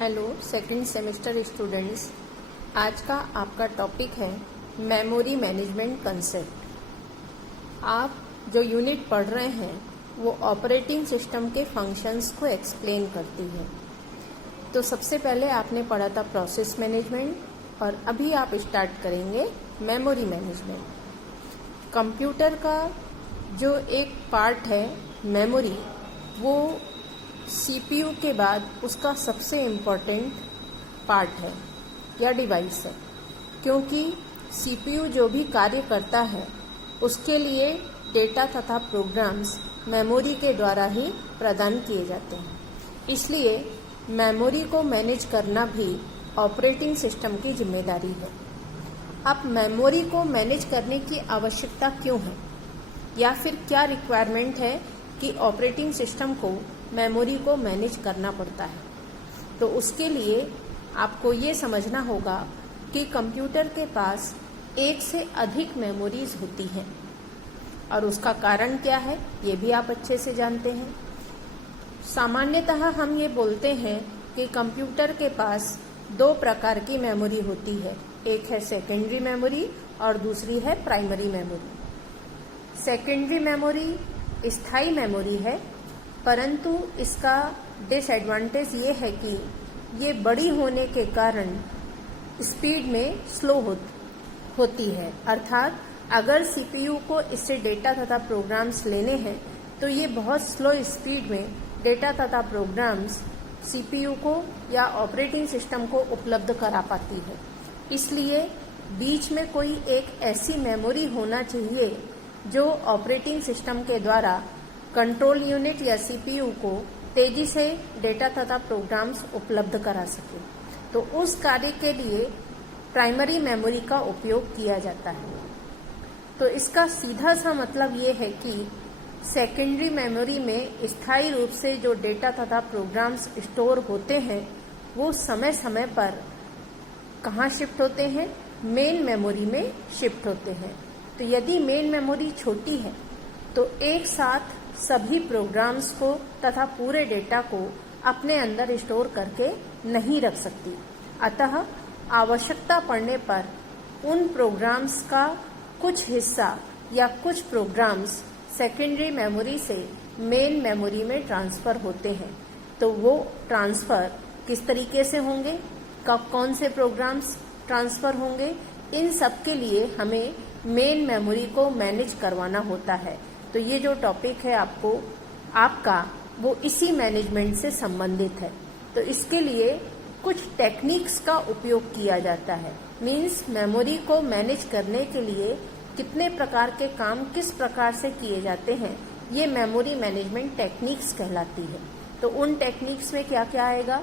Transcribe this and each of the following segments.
Hello second semester students, आज का आपका टॉपिक है मेमोरी मैनेजमेंट कंसेप्ट। आप जो यूनिट पढ़ रहे हैं वो ऑपरेटिंग सिस्टम के फंक्शंस को एक्सप्लेन करती है। तो सबसे पहले आपने पढ़ा था प्रोसेस मैनेजमेंट और अभी आप स्टार्ट करेंगे मेमोरी मैनेजमेंट। कंप्यूटर का जो एक पार्ट है मेमोरी, वो सीपीयू के बाद उसका सबसे इम्पोर्टेंट पार्ट है या डिवाइस है, क्योंकि सीपीयू जो भी कार्य करता है उसके लिए डेटा तथा प्रोग्राम्स मेमोरी के द्वारा ही प्रदान किए जाते हैं। इसलिए मेमोरी को मैनेज करना भी ऑपरेटिंग सिस्टम की जिम्मेदारी है। अब मेमोरी को मैनेज करने की आवश्यकता क्यों है, या फिर क्या रिक्वायरमेंट है कि ऑपरेटिंग सिस्टम को मेमोरी को मैनेज करना पड़ता है। तो उसके लिए आपको ये समझना होगा कि कंप्यूटर के पास एक से अधिक मेमोरीज होती हैं और उसका कारण क्या है ये भी आप अच्छे से जानते हैं। सामान्यतः हम ये बोलते हैं कि कंप्यूटर के पास दो प्रकार की मेमोरी होती है, एक है सेकेंडरी मेमोरी और दूसरी है प्राइमरी मेमोरी। सेकेंडरी मेमोरी स्थायी मेमोरी है, परंतु इसका डिसएडवांटेज ये है कि ये बड़ी होने के कारण स्पीड में स्लो होती है। अर्थात अगर सीपीयू को इससे डेटा तथा प्रोग्राम्स लेने हैं तो ये बहुत स्लो स्पीड में डेटा तथा प्रोग्राम्स सीपीयू को या ऑपरेटिंग सिस्टम को उपलब्ध करा पाती है। इसलिए बीच में कोई एक ऐसी मेमोरी होना चाहिए जो ऑपरेटिंग सिस्टम के द्वारा कंट्रोल यूनिट या सीपीयू को तेजी से डेटा तथा प्रोग्राम्स उपलब्ध करा सके। तो उस कार्य के लिए प्राइमरी मेमोरी का उपयोग किया जाता है। तो इसका सीधा सा मतलब ये है कि सेकेंडरी मेमोरी में स्थायी रूप से जो डेटा तथा प्रोग्राम्स स्टोर होते हैं वो समय समय पर कहाँ शिफ्ट होते हैं, मेन मेमोरी में शिफ्ट होते हैं। तो यदि मेन मेमोरी छोटी है तो एक साथ सभी प्रोग्राम्स को तथा पूरे डेटा को अपने अंदर स्टोर करके नहीं रख सकती। अतः आवश्यकता पड़ने पर उन प्रोग्राम्स का कुछ हिस्सा या कुछ प्रोग्राम्स सेकेंडरी मेमोरी से मेन मेमोरी में ट्रांसफ़र होते हैं। तो वो ट्रांसफ़र किस तरीके से होंगे, कब कौन से प्रोग्राम्स ट्रांसफ़र होंगे, इन सब के लिए हमें मेन मेमोरी को मैनेज करवाना होता है। तो ये जो टॉपिक है आपका वो इसी मैनेजमेंट से संबंधित है। तो इसके लिए कुछ टेक्निक्स का उपयोग किया जाता है। मीन्स मेमोरी को मैनेज करने के लिए कितने प्रकार के काम किस प्रकार से किए जाते हैं, ये मेमोरी मैनेजमेंट टेक्निक्स कहलाती है। तो उन टेक्निक्स में क्या क्या आएगा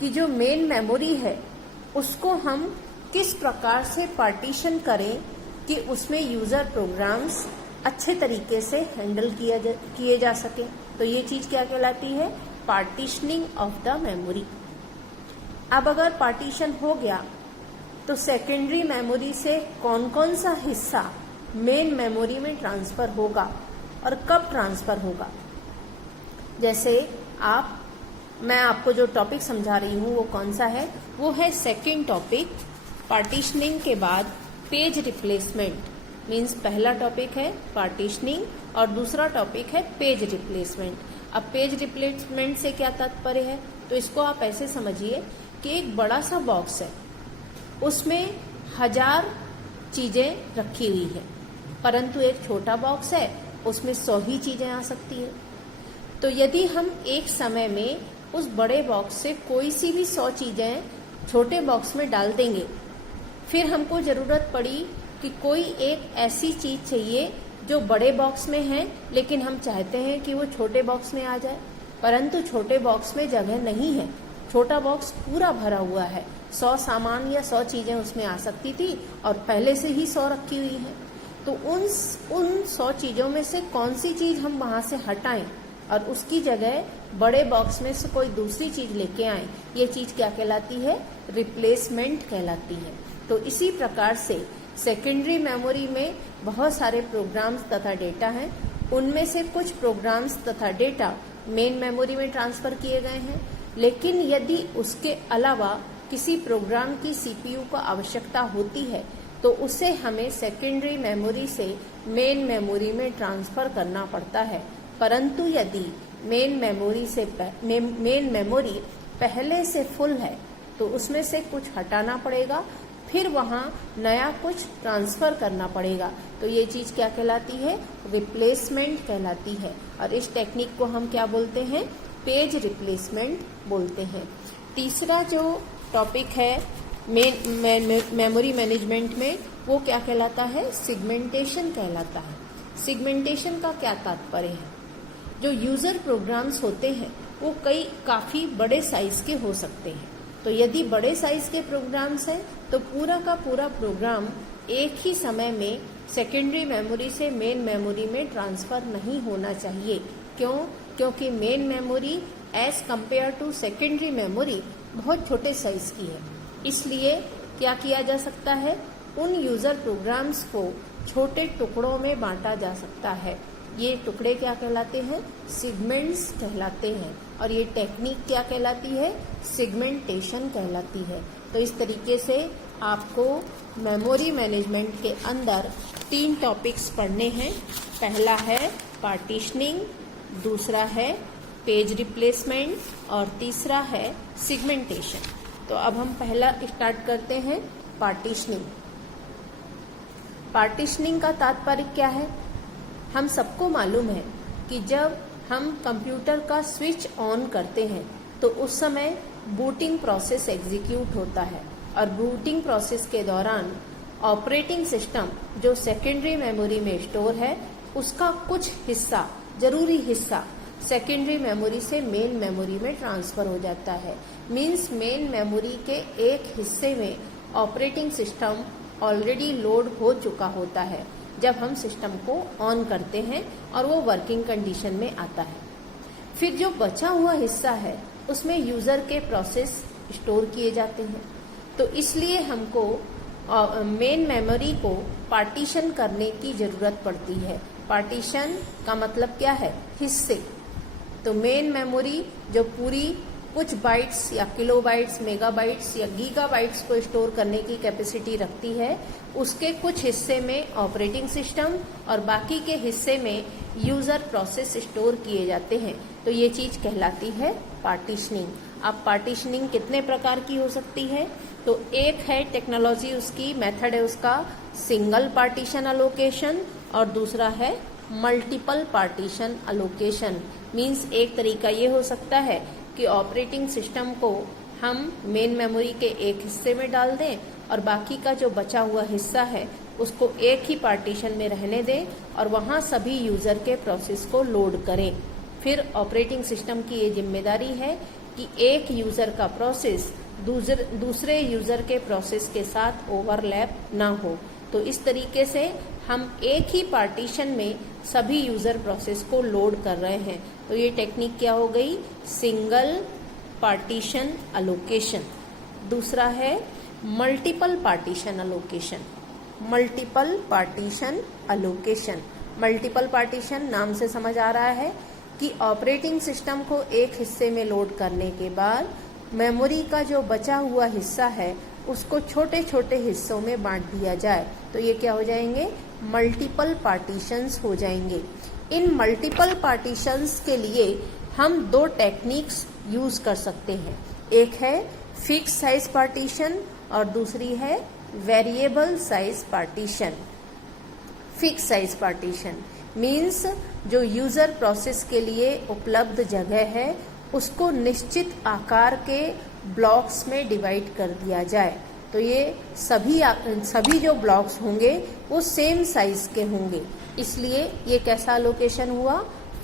कि जो मेन मेमोरी है उसको हम किस प्रकार से पार्टीशन करें कि उसमें यूजर प्रोग्राम्स अच्छे तरीके से हैंडल किए जा सके। तो ये चीज क्या कहलाती है, पार्टीशनिंग ऑफ द मेमोरी। अब अगर पार्टीशन हो गया तो सेकेंडरी मेमोरी से कौन कौन सा हिस्सा मेन मेमोरी में ट्रांसफर होगा और कब ट्रांसफर होगा। जैसे मैं आपको जो टॉपिक समझा रही हूँ वो कौन सा है, वो है सेकेंड टॉपिक, पार्टीशनिंग के बाद पेज रिप्लेसमेंट। मीन्स पहला टॉपिक है पार्टीशनिंग और दूसरा टॉपिक है पेज रिप्लेसमेंट। अब पेज रिप्लेसमेंट से क्या तात्पर्य है, तो इसको आप ऐसे समझिए कि एक बड़ा सा बॉक्स है, उसमें 1000 चीजें रखी हुई है, परंतु एक छोटा बॉक्स है उसमें 100 ही चीजें आ सकती है। तो यदि हम एक समय में उस बड़े बॉक्स से कोई सी भी 100 चीजें छोटे बॉक्स में डाल देंगे, फिर हमको जरूरत पड़ी कि कोई एक ऐसी चीज चाहिए जो बड़े बॉक्स में है लेकिन हम चाहते हैं कि वो छोटे बॉक्स में आ जाए, परंतु छोटे बॉक्स में जगह नहीं है, छोटा बॉक्स पूरा भरा हुआ है, 100 सामान या 100 चीजें उसमें आ सकती थी और पहले से ही 100 रखी हुई है। तो उन 100 चीजों में से कौन सी चीज हम वहां से हटाएं और उसकी जगह बड़े बॉक्स में से कोई दूसरी चीज लेके आए, ये चीज क्या कहलाती है, रिप्लेसमेंट कहलाती है। तो इसी प्रकार से सेकेंडरी मेमोरी में बहुत सारे प्रोग्राम्स तथा डेटा हैं, उनमें से कुछ प्रोग्राम्स तथा डेटा मेन मेमोरी में ट्रांसफर किए गए हैं, लेकिन यदि उसके अलावा किसी प्रोग्राम की सीपीयू को आवश्यकता होती है तो उसे हमें सेकेंडरी मेमोरी से मेन मेमोरी में ट्रांसफर करना पड़ता है। परंतु यदि मेन मेमोरी पहले से फुल है तो उसमें से कुछ हटाना पड़ेगा, फिर वहां नया कुछ ट्रांसफर करना पड़ेगा। तो ये चीज क्या कहलाती है? रिप्लेसमेंट कहलाती है। और इस टेक्निक को हम क्या बोलते हैं? पेज रिप्लेसमेंट बोलते हैं। तीसरा जो टॉपिक है मेमोरी मैनेजमेंट में, वो क्या कहलाता है? सेगमेंटेशन कहलाता है। सेगमेंटेशन का क्या तात्पर्य है? जो यूजर प्रोग्राम्स होते हैं वो काफी बड़े साइज के हो सकते हैं। तो यदि बड़े साइज के प्रोग्राम्स हैं तो पूरा का पूरा प्रोग्राम एक ही समय में सेकेंडरी मेमोरी से मेन मेमोरी में ट्रांसफर नहीं होना चाहिए। क्यों? क्योंकि main memory as compare to secondary memory बहुत छोटे साइज की है। इसलिए क्या किया जा सकता है? उन यूजर प्रोग्राम्स को छोटे टुकड़ों में बांटा जा सकता है। ये टुकड़े क्या कहलाते हैं? सेगमेंट्स कहलाते हैं। और ये टेक्निक क्या कहलाती है? सेगमेंटेशन कहलाती है। तो इस तरीके से आपको मेमोरी मैनेजमेंट के अंदर 3 टॉपिक्स पढ़ने हैं। पहला है पार्टीशनिंग, दूसरा है पेज रिप्लेसमेंट और तीसरा है सेगमेंटेशन। तो अब हम पहला स्टार्ट करते हैं, पार्टीशनिंग। पार्टीशनिंग का तात्पर्य क्या है? हम सबको मालूम है कि जब हम कंप्यूटर का स्विच ऑन करते हैं तो उस समय बूटिंग प्रोसेस एग्जीक्यूट होता है और बूटिंग प्रोसेस के दौरान ऑपरेटिंग सिस्टम जो सेकेंडरी मेमोरी में स्टोर है उसका कुछ हिस्सा, जरूरी हिस्सा, सेकेंडरी मेमोरी से मेन मेमोरी में ट्रांसफर हो जाता है। मीन्स मेन मेमोरी के एक हिस्से में ऑपरेटिंग सिस्टम ऑलरेडी लोड हो चुका होता है जब हम सिस्टम को ऑन करते हैं और वो वर्किंग कंडीशन में आता है। फिर जो बचा हुआ हिस्सा है उसमें यूजर के प्रोसेस स्टोर किए जाते हैं। तो इसलिए हमको मेन मेमोरी को पार्टीशन करने की जरूरत पड़ती है। पार्टीशन का मतलब क्या है? हिस्से। तो मेन मेमोरी जो पूरी कुछ बाइट्स या किलोबाइट्स, मेगाबाइट्स या गीगाबाइट्स को स्टोर करने की कैपेसिटी रखती है, उसके कुछ हिस्से में ऑपरेटिंग सिस्टम और बाकी के हिस्से में यूजर प्रोसेस स्टोर किए जाते हैं। तो ये चीज कहलाती है पार्टीशनिंग। अब पार्टीशनिंग कितने प्रकार की हो सकती है? तो एक है टेक्नोलॉजी, उसकी मेथड है उसका सिंगल पार्टीशन अलोकेशन और दूसरा है मल्टीपल पार्टीशन अलोकेशन। मीन्स एक तरीका ये हो सकता है कि ऑपरेटिंग सिस्टम को हम मेन मेमोरी के एक हिस्से में डाल दें और बाकी का जो बचा हुआ हिस्सा है उसको एक ही पार्टीशन में रहने दें और वहां सभी यूजर के प्रोसेस को लोड करें। फिर ऑपरेटिंग सिस्टम की ये जिम्मेदारी है कि एक यूजर का प्रोसेस दूसरे यूजर के प्रोसेस के साथ ओवरलैप ना हो। तो इस तरीके से हम एक ही पार्टीशन में सभी यूजर प्रोसेस को लोड कर रहे हैं। तो ये टेक्निक क्या हो गई? Single partition allocation. दूसरा है multiple partition allocation. Multiple partition allocation, multiple partition नाम से समझ आ रहा है कि ऑपरेटिंग सिस्टम को एक हिस्से में लोड करने के बाद मेमोरी का जो बचा हुआ हिस्सा है उसको छोटे छोटे हिस्सों में बांट दिया जाए। तो ये क्या हो जाएंगे? मल्टीपल पार्टीशंस हो जाएंगे। इन मल्टीपल पार्टीशंस के लिए हम 2 टेक्निक्स यूज कर सकते हैं। एक है फिक्स साइज पार्टीशन और दूसरी है variable size partition. Fix size partition means जो यूजर प्रोसेस के लिए उपलब्ध जगह है उसको निश्चित आकार के ब्लॉक्स में डिवाइड कर दिया जाए। तो ये सभी जो ब्लॉक्स होंगे वो सेम साइज के होंगे, इसलिए ये कैसा लोकेशन हुआ?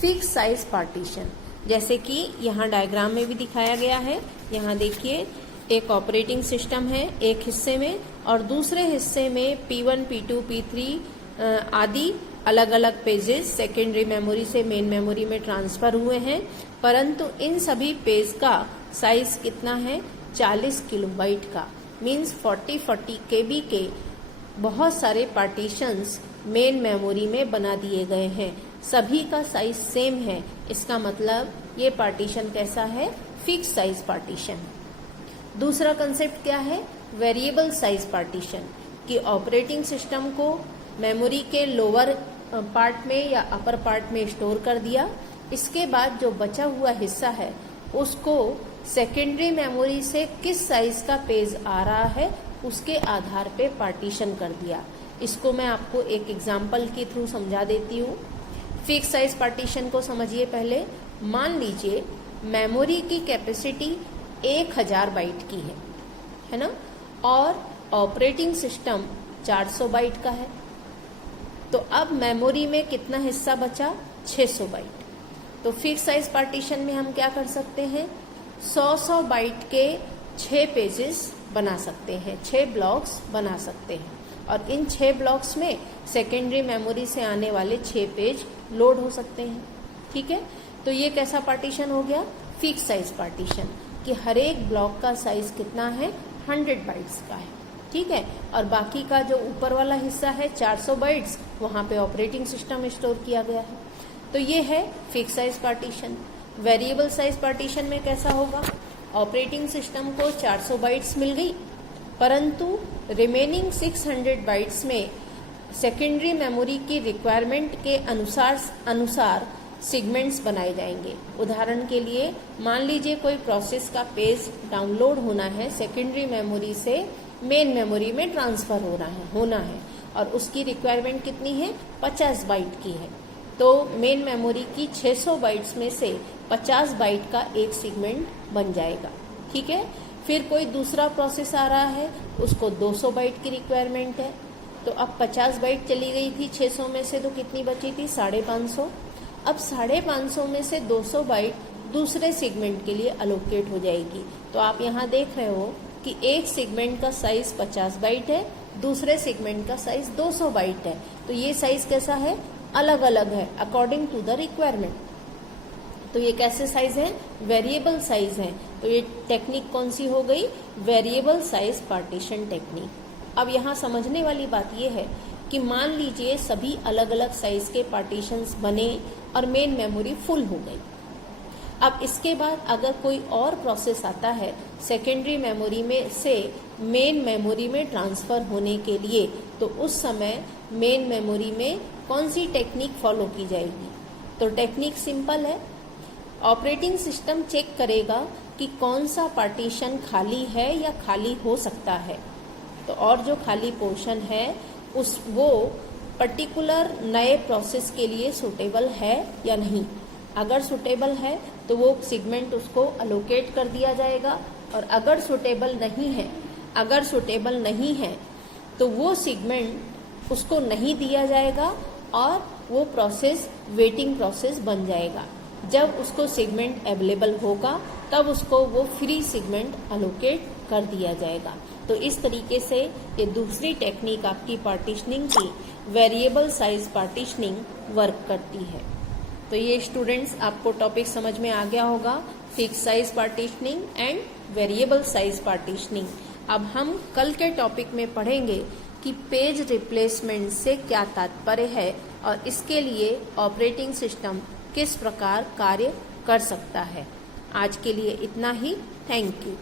Fix size partition. जैसे कि यहाँ डायग्राम में भी दिखाया गया है। यहाँ देखिए एक ऑपरेटिंग सिस्टम है एक हिस्से में और दूसरे हिस्से में P1, P2, P3 आदि अलग अलग पेजेस सेकेंडरी मेमोरी से मेन मेमोरी में ट्रांसफर हुए हैं। परंतु इन सभी पेज का साइज कितना है? 40 किलोबाइट का। मीन्स 40 KB के बहुत सारे पार्टीशंस मेन मेमोरी में बना दिए गए हैं। सभी का साइज सेम है। इसका मतलब ये पार्टीशन कैसा है? Fix size partition. दूसरा कंसेप्ट क्या है? वेरिएबल साइज पार्टीशन, कि ऑपरेटिंग सिस्टम को मेमोरी के लोअर पार्ट में या अपर पार्ट में स्टोर कर दिया, इसके बाद जो बचा हुआ हिस्सा है उसको सेकेंडरी मेमोरी से किस साइज का पेज आ रहा है उसके आधार पे पार्टीशन कर दिया। इसको मैं आपको एक एग्जाम्पल के थ्रू समझा देती हूँ। फिक्स साइज पार्टीशन को समझिए पहले। मान लीजिए मेमोरी की कैपेसिटी 1000 बाइट की है ना, और ऑपरेटिंग सिस्टम 400 बाइट का है। तो अब मेमोरी में कितना हिस्सा बचा? 600 बाइट। तो फिक्स साइज पार्टीशन में हम क्या कर सकते हैं? 100 बाइट के 6 पेजेस बना सकते हैं, 6 ब्लॉक्स बना सकते हैं, और इन 6 ब्लॉक्स में सेकेंडरी मेमोरी से आने वाले 6 पेज लोड हो सकते हैं। ठीक है, तो ये कैसा पार्टीशन हो गया? फिक्स साइज पार्टीशन, कि हर एक ब्लॉक का साइज कितना है? 100 बाइट्स का है। ठीक है, और बाकी का जो ऊपर वाला हिस्सा है 400 बाइट्स, वहाँ पे ऑपरेटिंग सिस्टम स्टोर किया गया है। तो ये है fix size partition. Variable size partition में कैसा होगा? ऑपरेटिंग सिस्टम को 400 बाइट्स मिल गई, परंतु रिमेनिंग 600 बाइट्स में सेकेंडरी मेमोरी की रिक्वायरमेंट के अनुसार सेगमेंट्स बनाए जाएंगे। उदाहरण के लिए मान लीजिए कोई प्रोसेस का पेज डाउनलोड होना है, सेकेंडरी मेमोरी से मेन मेमोरी में ट्रांसफर होना है और उसकी रिक्वायरमेंट कितनी है? 50 बाइट की है। तो मेन मेमोरी की 600 बाइट्स में से 50 बाइट का एक सेगमेंट बन जाएगा। ठीक है, फिर कोई दूसरा प्रोसेस आ रहा है, उसको 200 बाइट की रिक्वायरमेंट है। तो अब 50 बाइट चली गई थी 600 में से, तो कितनी बची थी? 550। अब 550 में से 200 बाइट दूसरे सेगमेंट के लिए अलोकेट हो जाएगी। तो आप यहाँ देख रहे हो कि एक सेगमेंट का साइज 50 बाइट है, दूसरे सेगमेंट का साइज 200 बाइट है। तो ये साइज कैसा है? अलग अलग है अकॉर्डिंग टू द रिक्वायरमेंट। तो ये कैसे साइज है? वेरिएबल साइज है। तो ये टेक्निक कौन सी हो गई? Variable size partition technique. अब यहाँ समझने वाली बात यह है कि मान लीजिए सभी अलग अलग साइज के पार्टीशंस बने और मेन मेमोरी फुल हो गई। अब इसके बाद अगर कोई और प्रोसेस आता है सेकेंडरी मेमोरी में से मेन मेमोरी में ट्रांसफर होने के लिए, तो उस समय मेन मेमोरी में कौन सी टेक्निक फॉलो की जाएगी? तो टेक्निक सिंपल है। ऑपरेटिंग सिस्टम चेक करेगा कि कौन सा पार्टीशन खाली है या खाली हो सकता है। तो और जो खाली पोर्शन है वो पर्टिकुलर नए प्रोसेस के लिए सूटेबल है या नहीं। अगर सूटेबल है तो वो सेगमेंट उसको अलोकेट कर दिया जाएगा, और अगर सूटेबल नहीं है तो वो सेगमेंट उसको नहीं दिया जाएगा और वो प्रोसेस वेटिंग प्रोसेस बन जाएगा। जब उसको सेगमेंट अवेलेबल होगा तब उसको वो फ्री सेगमेंट अलोकेट कर दिया जाएगा। तो इस तरीके से ये दूसरी टेक्निक आपकी पार्टीशनिंग की वेरिएबल साइज पार्टीशनिंग वर्क करती है। तो ये स्टूडेंट्स आपको टॉपिक समझ में आ गया होगा, fix size partitioning and variable size partitioning. अब हम कल के टॉपिक में पढ़ेंगे कि पेज रिप्लेसमेंट से क्या तात्पर्य है और इसके लिए ऑपरेटिंग सिस्टम किस प्रकार कार्य कर सकता है। आज के लिए इतना ही। Thank you.